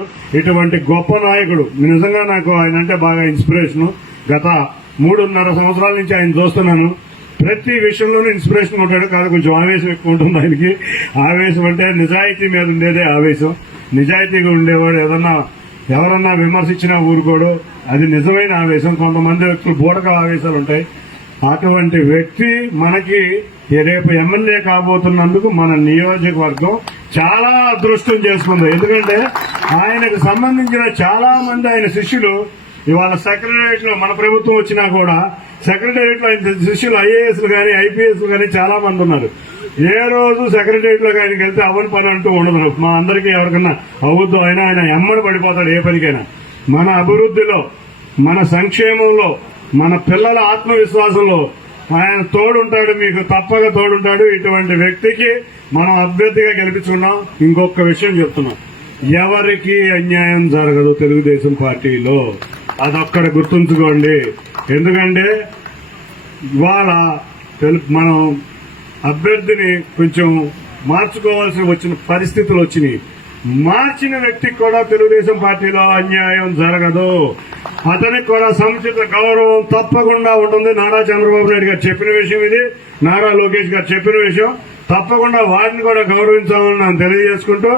గారు ఇటువంటి గొప్ప నాయకుడు. నిజంగా నాకు ఆయన అంటే బాగా ఇన్స్పిరేషన్. గత 3.5 సంవత్సరాల నుంచి ఆయన చూస్తున్నాను. ప్రతి విషయంలోనూ ఇన్స్పిరేషన్ ఉంటాడు. కాదు కొంచెం ఆవేశం ఎక్కువ ఉంటుంది ఆయనకి. ఆవేశం అంటే నిజాయితీ మీద ఉండేదే ఆవేశం. నిజాయితీగా ఉండేవాడు. ఎవరన్నా విమర్శించినా ఊరుకోడు. అది నిజమైన ఆవేశం. కొంతమంది వ్యక్తులు బూటకల ఆవేశాలు ఉంటాయి. అటువంటి వ్యక్తి మనకి రేపు ఎమ్మెల్యే కాబోతున్నందుకు మన నియోజకవర్గం చాలా అదృష్టం చేసుకుంది. ఎందుకంటే ఆయనకు సంబంధించిన చాలా మంది ఆయన శిష్యులు ఇవాళ సెక్రటేరియట్ లో, మన ప్రభుత్వం వచ్చినా కూడా సెక్రటేరియట్ లో ఆయన శిష్యులు ఐఏఎస్లు కానీ ఐపీఎస్లు కానీ చాలా మంది ఉన్నారు. ఏ రోజు సెక్రటేరియట్ లో ఆయనకి వెళ్తే అవని పని అంటూ ఉండదు. మా అందరికీ ఎవరికన్నా అవుద్దు అయినా ఆయన ఎమ్మడి పడిపోతాడు ఏ పనికైనా. మన అభివృద్ధిలో, మన సంక్షేమంలో, మన పిల్లల ఆత్మవిశ్వాసంలో ఆయన తోడుంటాడు. మీకు తప్పక తోడుంటాడు. ఇటువంటి వ్యక్తికి మనం అభ్యర్థిగా గెలిపించుకున్నాం. ఇంకొక విషయం చెప్తున్నాం, ఎవరికి అన్యాయం జరగదు తెలుగుదేశం పార్టీలో. అదొక్కడ గుర్తుంచుకోండి. ఎందుకంటే ఇవాళ మనం అభ్యర్థిని కొంచెం మార్చుకోవాల్సి వచ్చిన పరిస్థితులు వచ్చినాయి. మార్చిన వ్యక్తికి కూడా తెలుగుదేశం పార్టీలో అన్యాయం జరగదు. అతనికి కూడా సముచిత గౌరవం తప్పకుండా ఉంటుంది. నారా చంద్రబాబు నాయుడు గారు చెప్పిన విషయం ఇది. నారా లోకేష్ గారు చెప్పిన విషయం. తప్పకుండా వారిని కూడా గౌరవించాలని నేను తెలియజేసుకుంటూ